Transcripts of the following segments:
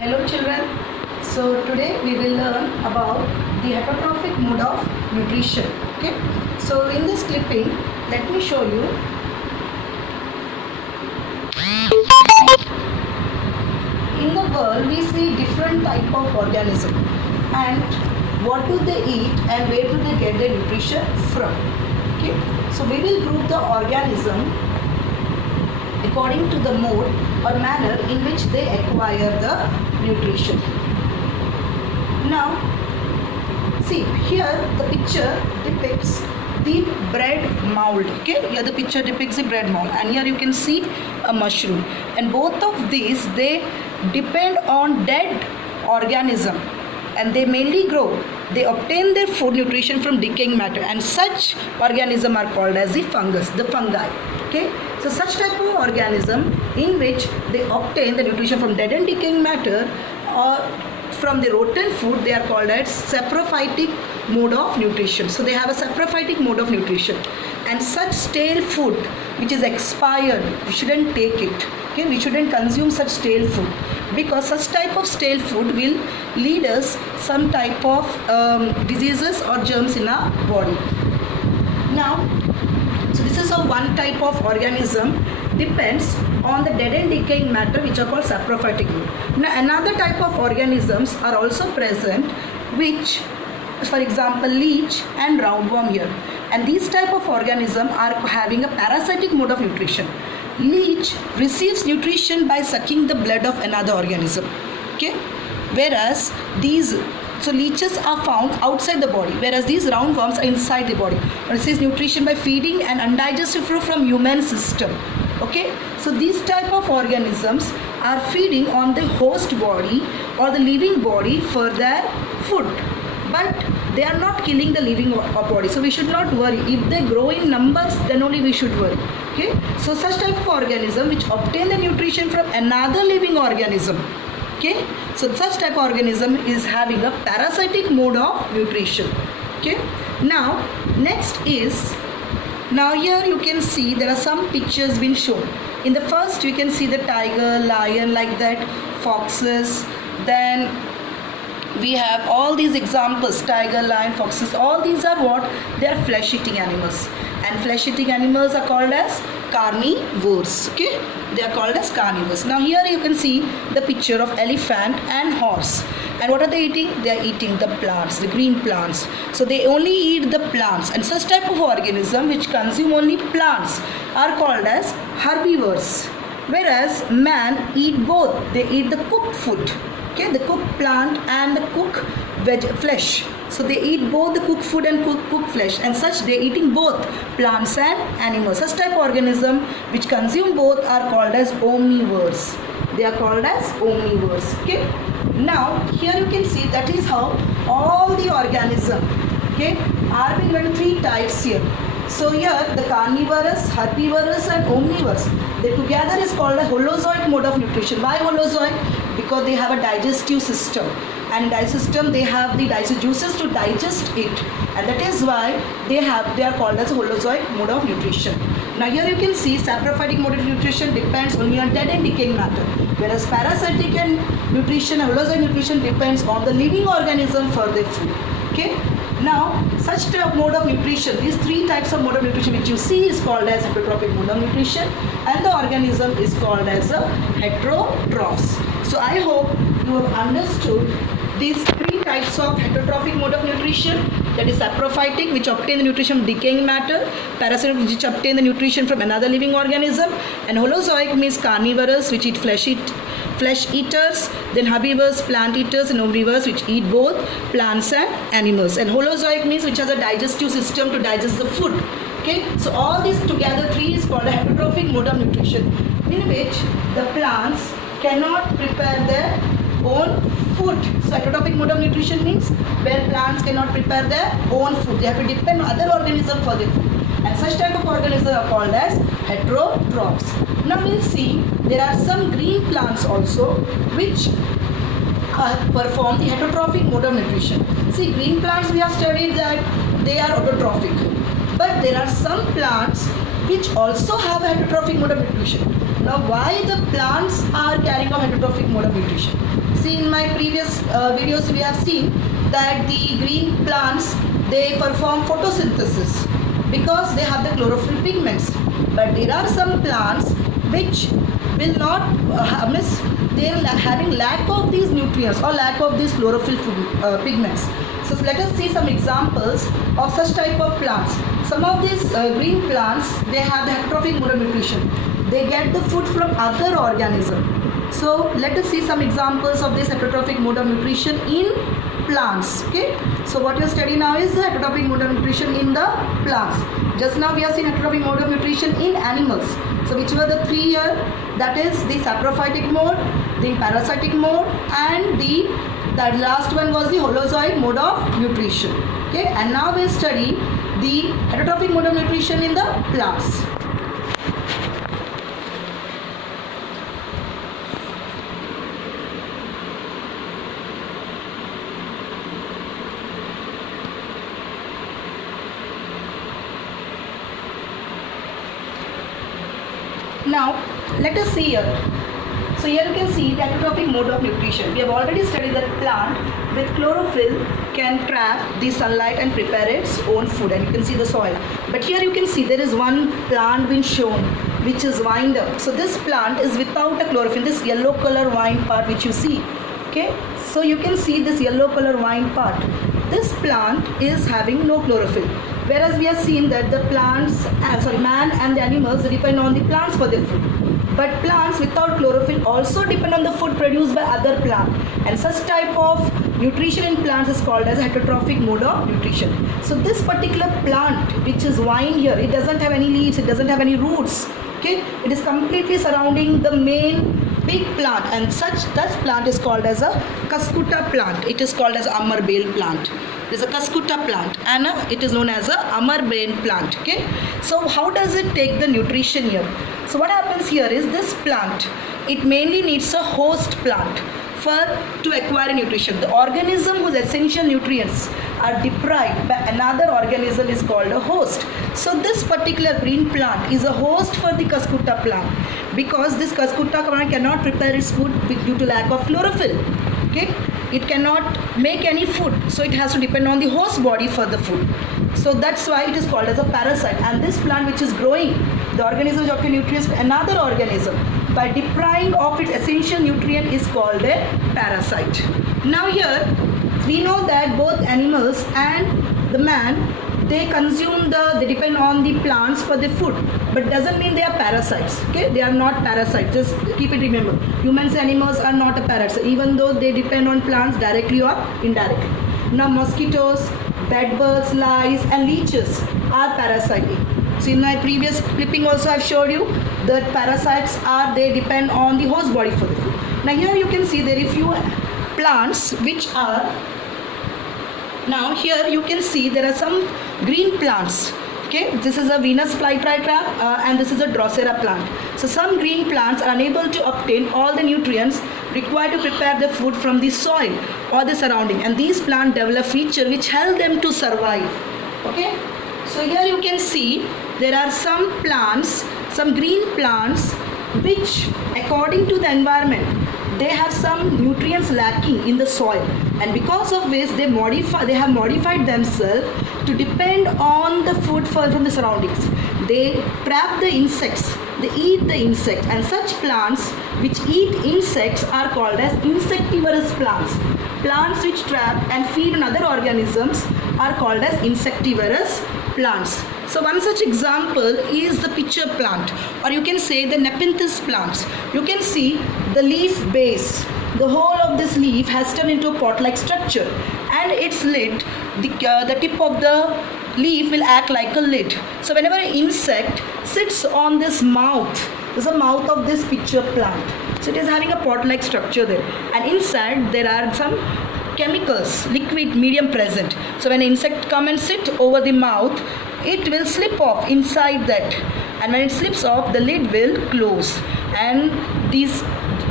Hello children. So today we will learn about the heterotrophic mode of nutrition. Okay. So in this clipping, let me show you. In the world we see different type of organism and what do they eat and where do they get their nutrition from. Okay. So we will group the organism according to the mode or manner in which they acquire the nutrition. Now see here the picture depicts the bread mold. Okay, here the picture depicts the bread mold and here you can see a mushroom, and both of these they depend on dead organism and they mainly grow. They obtain their food nutrition from decaying matter, and such organism are called as the fungus, the fungi. Okay, so such type of organism in which they obtain the nutrition from dead and decaying matter or from the rotten food, they are called as saprophytic mode of nutrition. So they have a saprophytic mode of nutrition, and such stale food which is expired, we shouldn't take it. Okay, we shouldn't consume such stale food, because such type of stale food will lead us some type of diseases or germs in our body. Now, so this is how one type of organism depends on the dead and decaying matter which are called saprophytic mode. Now another type of organisms are also present, which for example leech and roundworm here, and these type of organism are having a parasitic mode of nutrition. Leech receives nutrition by sucking the blood of another organism. Okay, whereas these leeches are found outside the body, whereas these roundworms are inside the body. Receives nutrition by feeding an undigested food from human system. Okay, so these type of organisms are feeding on the host body or the living body for their food, but they are not killing the living body, so we should not worry. If they grow in numbers, then only we should worry. Okay, so such type of organism which obtain the nutrition from another living organism. Okay, so such type of organism is having a parasitic mode of nutrition. Okay, now next is, now here you can see there are some pictures been shown. In the first you can see the tiger, lion, like that, foxes, then we have all these examples, tiger, lion, foxes, all these are what? They are flesh eating animals, and flesh eating animals are called as carnivores. Okay, they are called as carnivores. Now here you can see the picture of elephant and horse, and what are they eating? They are eating the plants, the green plants. So they only eat the plants, and such type of organism which consume only plants are called as herbivores, whereas man eat both. They eat the cooked food, okay, the cooked plant and the cooked flesh. So they eat both the cooked food and cooked flesh, and such they eating both plants and animals. Such type of organism which consume both are called as omnivores. They are called as omnivores. Okay, now here you can see that is how all the organism, okay, are being given three types here. So here the carnivorous, herbivorous and omnivorous, they together is called a holozoic mode of nutrition. Why holozoic? Because they have a digestive system, and in digestive system they have the digestive juices to digest it, and that is why they are called as holozoic mode of nutrition. Now here you can see saprophytic mode of nutrition depends only on dead and decaying matter, whereas parasitic and nutrition, holozoic nutrition depends on the living organism for their food. Okay, now such type mode of nutrition, these three types of mode of nutrition which you see is called as heterotrophic mode of nutrition, and the organism is called as a heterotrophs. So I hope you have understood these three types of heterotrophic mode of nutrition, that is saprophytic, which obtain the nutrition from decaying matter, parasitic, which obtain the nutrition from another living organism, and holozoic means carnivorous, which eat flesh eaters, then herbivores, plant eaters, and omnivores, which eat both plants and animals, and holozoic means which has a digestive system to digest the food. Okay, so all these together three is called a heterotrophic mode of nutrition, in which the plants cannot prepare their own food. So heterotrophic mode of nutrition means where plants cannot prepare their own food, they have to depend on other organisms for their food, and such type of organisms are called as heterotrophs. Now we'll see there are some green plants also which perform the heterotrophic mode of nutrition. See, green plants we have studied that they are autotrophic, but there are some plants which also have a heterotrophic mode of nutrition. Now, why the plants are carrying a heterotrophic mode of nutrition? See, in my previous videos we have seen that the green plants, they perform photosynthesis because they have the chlorophyll pigments. But there are some plants which will not they are having lack of these nutrients or lack of these chlorophyll pigments. So let us see some examples of such type of plants. Some of these green plants, they have the heterotrophic mode of nutrition. They get the food from other organisms. So let us see some examples of this heterotrophic mode of nutrition in plants. Okay. So what we are studying now is the heterotrophic mode of nutrition in the plants. Just now we have seen heterotrophic mode of nutrition in animals. So which were the three here? That is the saprophytic mode, the parasitic mode, and that last one was the holozoid mode of nutrition. Okay. And now we'll study the heterotrophic mode of nutrition in the plants. Now let us see here. So here you can see the heterotrophic mode of nutrition. We have already studied that plant with chlorophyll can trap the sunlight and prepare its own food, and you can see the soil. But here you can see there is one plant being shown which is wind up. So this plant is without a chlorophyll, this yellow color wind part which you see. Okay, so you can see this yellow color wind part. This plant is having no chlorophyll. Whereas we have seen that the plants, man and the animals depend on the plants for their food. But plants without chlorophyll also depend on the food produced by other plants. And such type of nutrition in plants is called as heterotrophic mode of nutrition. So this particular plant which is vine here, it doesn't have any leaves, it doesn't have any roots. Okay, it is completely surrounding the main big plant, and such plant is called as a Cuscuta plant. It is called as Amarbale plant. It is a Cuscuta plant, and it is known as a Amarbale plant. Okay, so how does it take the nutrition here? So what happens here is this plant, it mainly needs a host plant to acquire nutrition. The organism whose essential nutrients are deprived by another organism is called a host. So this particular green plant is a host for the Cuscuta plant, because this Cuscuta plant cannot prepare its food due to lack of chlorophyll. Okay, it cannot make any food, so it has to depend on the host body for the food. So that's why it is called as a parasite. And this plant which is growing, the organism is obtaining nutrients from another organism by depriving of its essential nutrient is called a parasite. Now here we know that both animals and the man, they depend on the plants for their food, but doesn't mean they are parasites. Okay, they are not parasites. Just keep it remember. Humans and animals are not a parasite, even though they depend on plants directly or indirectly. Now mosquitoes, bedbugs, lice, and leeches are parasitic. So in my previous clipping also I have showed you that parasites they depend on the host body for the food. Now here you can see there are few plants which are. Now here you can see there are some green plants. Okay, this is a Venus flytrap and this is a Drosera plant. So some green plants are unable to obtain all the nutrients required to prepare the food from the soil or the surrounding, and these plants develop features which help them to survive. Okay, so here you can see there are some plants, some green plants which according to the environment they have some nutrients lacking in the soil, and because of which they have modified themselves to depend on the food from the surroundings. They trap the insects, they eat the insect, and such plants which eat insects are called as insectivorous plants. Plants which trap and feed on other organisms are called as insectivorous plants. So one such example is the pitcher plant, or you can say the Nepenthes plants. You can see the leaf base. The whole of this leaf has turned into a pot-like structure, and its lid, the tip of the leaf will act like a lid. So whenever an insect sits on this mouth, this is the mouth of this pitcher plant. So it is having a pot-like structure there, and inside there are some chemicals, liquid medium present. So when an insect come and sit over the mouth, it will slip off inside that, and when it slips off, the lid will close, and these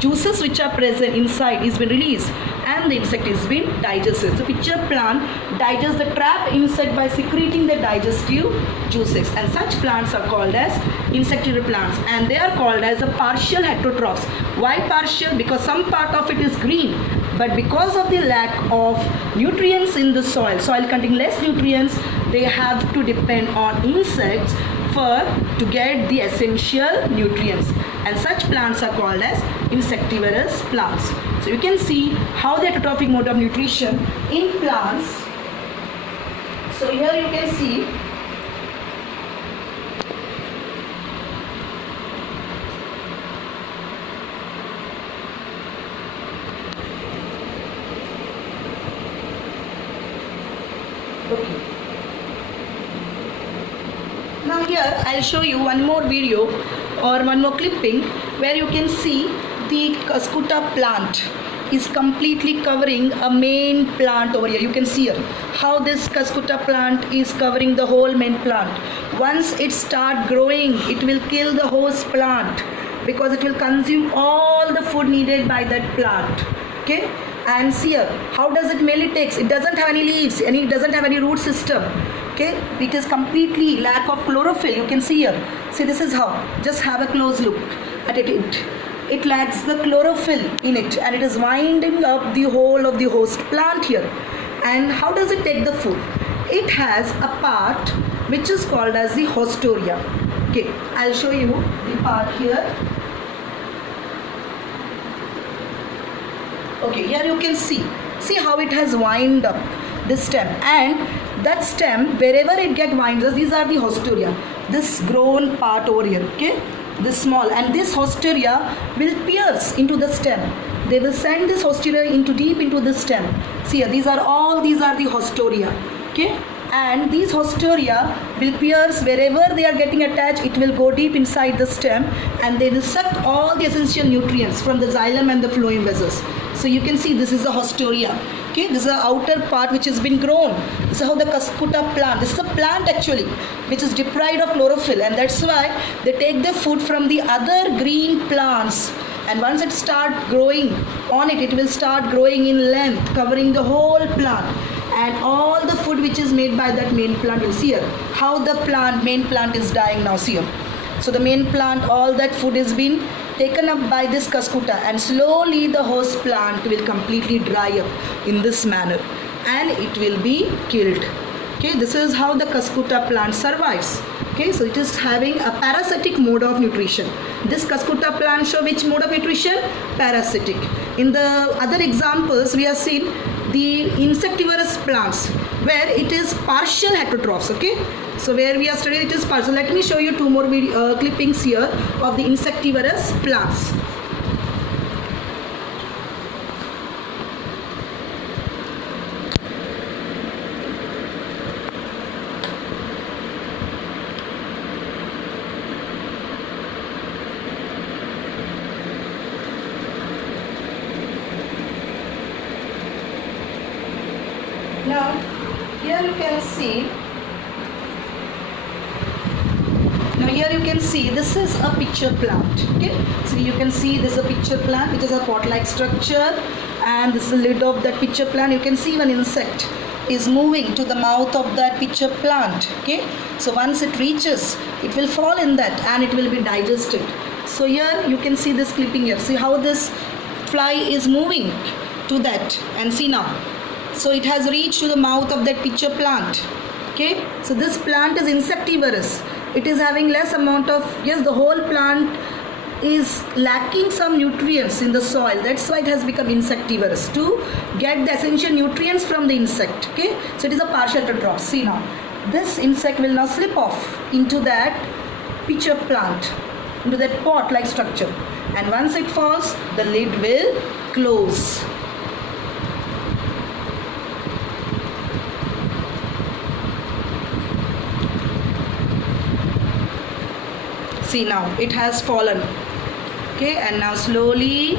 juices which are present inside is been released, and and the insect is being digested. So pitcher plant digests the trapped insect by secreting the digestive juices, and such plants are called as insectivore plants, and they are called as a partial heterotrophs. Why partial? Because some part of it is green, but because of the lack of nutrients in the soil containing less nutrients, they have to depend on insects to get the essential nutrients, and such plants are called as insectivorous plants. So you can see how the heterotrophic mode of nutrition in plants. So here you can see Now here I'll show you one more video or one more clipping where you can see the Cuscuta plant is completely covering a main plant over here. You can see here how this Cuscuta plant is covering the whole main plant. Once it start growing, it will kill the host plant because it will consume all the food needed by that plant. Okay, and see here how does it mainly takes. It doesn't have any leaves and it doesn't have any root system. Okay, it is completely lack of chlorophyll. You can see here. See, this is how. Just have a close look at it. It lacks the chlorophyll in it, and it is winding up the whole of the host plant here. And how does it take the food? It has a part which is called as the hostoria. Okay, I'll show you the part here. Okay, here you can see how it has wind up this stem, and that stem wherever it get winds up, these are the hostoria, this grown part over here. Okay, this small, and this hostoria will pierce into the stem. They will send this hostoria into deep into the stem. See here, these are the hostoria. Okay, and these hostoria will pierce wherever they are getting attached. It will go deep inside the stem, and they will suck all the essential nutrients from the xylem and the phloem vessels. So you can see this is the hostoria. Okay, this is the outer part which has been grown. This is how the Cuscuta plant. This is a plant actually which is deprived of chlorophyll, and that's why they take the food from the other green plants. And once it start growing on it, it will start growing in length, covering the whole plant. And all the food which is made by that main plant, you'll see here how the main plant is dying now. See here. So the main plant, all that food is being taken up by this Cuscuta, and slowly the host plant will completely dry up in this manner, and it will be killed. Okay, this is how the Cuscuta plant survives. Okay, so it is having a parasitic mode of nutrition. This Cuscuta plant show which mode of nutrition? Parasitic. In the other examples, we have seen the insectivorous plants where it is partial heterotrophs. Okay, so where we are studying it is partial. Let me show you two more clippings here of the insectivorous plants. Now here you can see. This is a pitcher plant. Okay, so you can see this is a pitcher plant which is a pot-like structure, and this is the lid of that pitcher plant. You can see one insect is moving to the mouth of that pitcher plant. Okay, so once it reaches, it will fall in that and it will be digested. So here you can see this clipping here. See how this fly is moving to that, and see now. So it has reached to the mouth of that pitcher plant. Okay, so this plant is insectivorous. It is having less amount of, yes, the whole plant is lacking some nutrients in the soil. That's why it has become insectivorous, to get the essential nutrients from the insect. Okay, so it is a partial heterotroph. See now, this insect will now slip off into that pitcher plant, into that pot-like structure, and once it falls, the lid will close. See now, it has fallen. Okay, and now slowly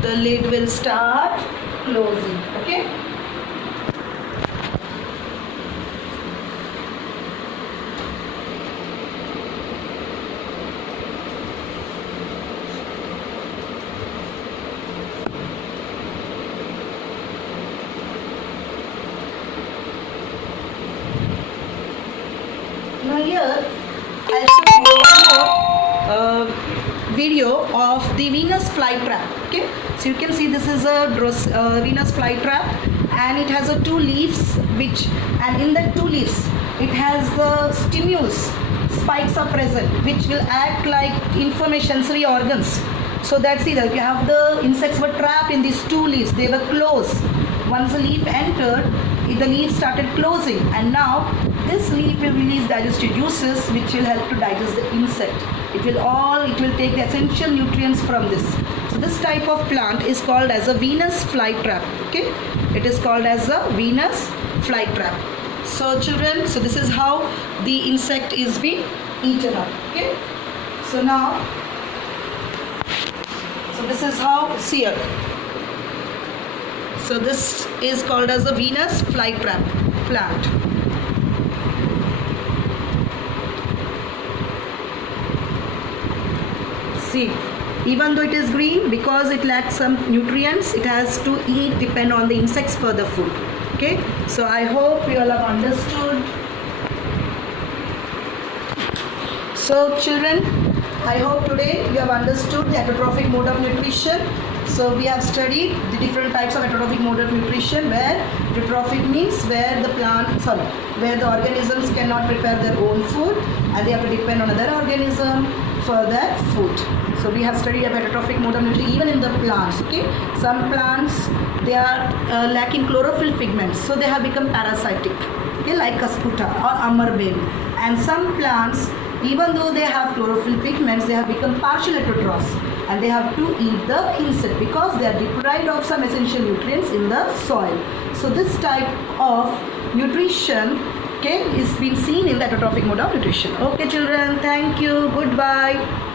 the lid will start closing. Okay, now here I'll show you one more video of the Venus flytrap. Okay, so you can see this is a Venus flytrap, and it has a 2 leaves, and in the 2 leaves it has the stimulus spikes are present, which will act like information sensory organs. So that's it. You have the insects were trapped in these 2 leaves. They were closed. Once the leaf entered, the leaf started closing, and now this leaf will release digestive juices, which will help to digest the insect. It will take the essential nutrients from this. So this type of plant is called as a Venus flytrap. Okay, it is called as a Venus flytrap. So children, so this is how the insect is being eaten up. Okay, so now, so this is how, see here. So this is called as the Venus flytrap plant. See, even though it is green, because it lacks some nutrients, it has to depend on the insects for the food. Okay, so I hope you all have understood. So children, I hope today you have understood the heterotrophic mode of nutrition. So we have studied the different types of heterotrophic mode of nutrition, where heterotrophic means where the organisms cannot prepare their own food and they have to depend on other organism for their food. So we have studied about heterotrophic mode of nutrition even in the plants. Okay, some plants, they are lacking chlorophyll pigments, so they have become parasitic. Okay, like Casputa or Amarbane. And some plants, even though they have chlorophyll pigments, they have become partial heterotrophs, and they have to eat the insect because they are deprived of some essential nutrients in the soil. So this type of nutrition, okay, is being seen in the heterotrophic mode of nutrition. Okay children, thank you, goodbye.